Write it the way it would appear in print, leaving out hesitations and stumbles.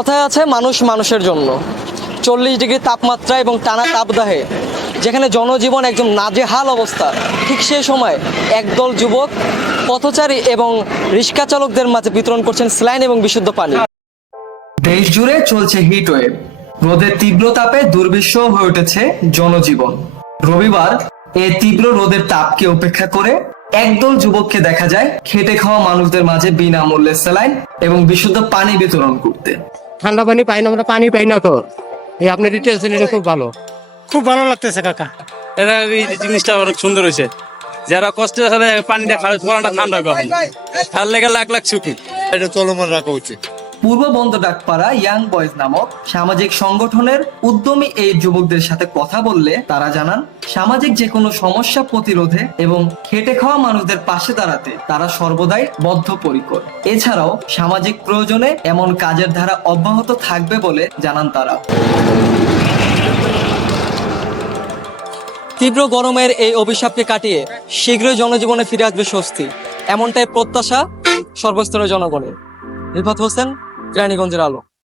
কথায় আছে মানুষ মানুষের জন্য। 40 ডিগ্রি তাপমাত্রা এবং টানা তাপদাহে যেখানে জনজীবন একদম নাজেহাল অবস্থা, ঠিক সেই সময় একদল যুবক পথচারী এবং রিক্সা চালকদের মাঝে বিতরণ করছেন স্যালাইন এবং বিশুদ্ধ পানি। দেশ জুড়ে চলছে হিট ওয়েভ। রোদের তীব্র তাপে দুর্বিষহ হয়ে উঠেছে জনজীবন। রবিবার এই তীব্র রোদের তাপকে উপেক্ষা করে একদল যুবককে দেখা যায় খেটে খাওয়া মানুষদের মাঝে বিনামূল্যে স্যালাইন এবং বিশুদ্ধ পানি বিতরণ করতে। ঠান্ডা পানি পাই না, আমরা পানি পাই না তো। এই আপনি দিতেছেন, এটা খুব ভালো, খুব ভালো লাগতেছে কাকা। এটা এই জিনিসটা অনেক সুন্দর হয়েছে। যারা কষ্টে আছে পানিটা খাওয়া ঠান্ডা কখন তার লেগে লাখ লাখ ছুটি, এটা চলমান রাখা উচিত। পূর্ব বন্ধ ডাকপাড়া ইয়াং বয়েজ নামক সামাজিক সংগঠনের উদ্যমী এই যুবকদের সাথে কথা বললে তারা জানান, সামাজিক যে কোনো সমস্যা প্রতিরোধে এবং খেটে খাওয়া মানুষদের পাশে দাঁড়াতে তারা সর্বদাই বদ্ধপরিকর। এছাড়াও সামাজিক প্রয়োজনে এমন কাজের ধারা অব্যাহত থাকবে বলে জানান তারা। তীব্র গরমের এই অভিশাপকে কাটিয়ে শীঘ্রই জনজীবনে ফিরে আসবে স্বস্তি, এমনটাই প্রত্যাশা সর্বস্তরের জনগণের। রিফাত হোসেন, কেরানীগঞ্জের আলো।